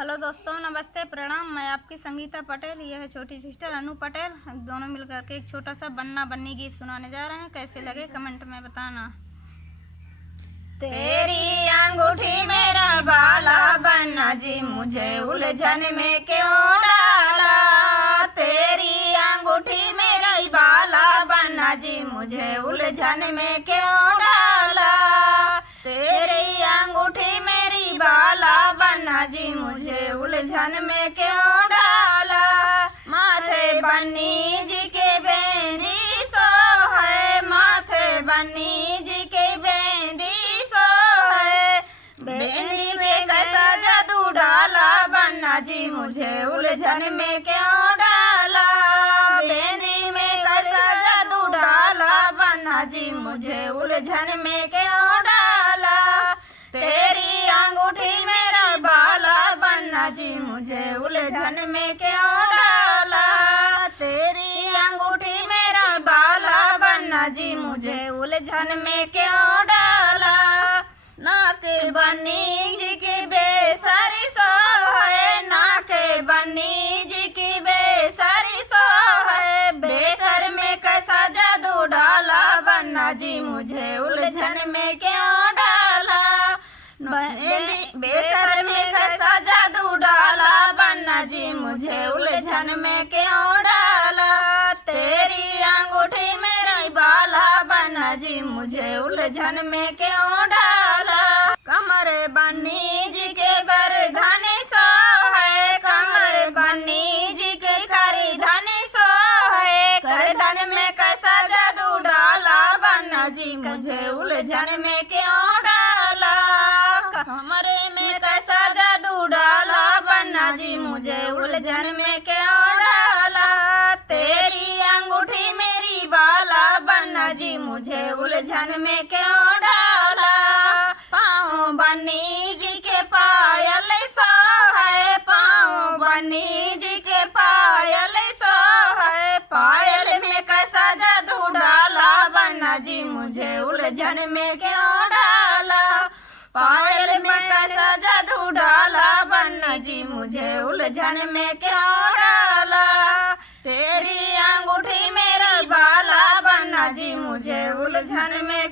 Hello दोस्तों, नमस्ते, प्रणाम। मैं आपकी संगीता पटेल, यह है छोटी सिस्टर अनु पटेल। दोनों मिलकर के एक छोटा सा बन्ना बन्नी गीत सुनाने जा रहे हैं। कैसे लगे कमेंट में बताना। तेरी अंगूठी मेरा बाला बन्ना जी, मुझे उलझन में क्यों डाला। तेरी अंगूठी मेरा बाला बन्ना जी, मुझे उलझन में क्यों डाला। तेरी अंगूठी मेरी बाला बन्ना जी, मुझे उलझन में क्यों डाला। माथे बन्नी जी के बेंदी सो है, माथे बन्नी जी के बेंदी सो है। बेंदी में कैसा जादू डाला बन्ना जी, मुझे उलझन में क्यों डाला। बेंदी में कैसा जादू डाला बन्ना जी, मुझे उलझन में क्यों डाला। तेरी अंगूठी मेरा बाला बन्ना जी, मुझे उलझन में क्यों डाला। तेरी अंगूठी मेरा बाला बन्ना जी, मुझे उलझन में क्यों डाला। नाके बन्नी जी की बेसरी सो है, नाके बन्नी जी की बेसरी सो है। बेसर में कैसा जादू डाला बन्ना जी, मुझे उलझन में क्यों डाला। बेसर में कैसा जादू डाला बन्ना जी, मुझे उलझन में क्यों डाला। तेरी अंगूठी मेरी बाला बन्ना जी, मुझे उलझन में क्यों डाला। कमर बन्नी जी के बरधाने सो है, कमर बन्नी जी के खरीदाने सो है। खरीदान में कैसा जादू डाला बन्ना जी, मुझे उलझन में क्यों डाला। कमरे में कैसा जादू डाला बन्ना जी, मुझे उलझन में क्यों डाला। तेरी अंगूठी मेरी बाला बन्ना जी, मुझे उलझन में क्यों डाला। पाँव बन्नी जी के पायल सो है, पाँव बन्नी जी के पायल सो है। पायल में कैसा जादू डाला बन्ना जी, मुझे उलझन में क्यों डाला। पायल में कैसा जादू डाला बन्ना जी, मुझे उलझन में क्यों डाला। तेरी अंगूठी मेरा बाला बन्ना जी, मुझे उलझन में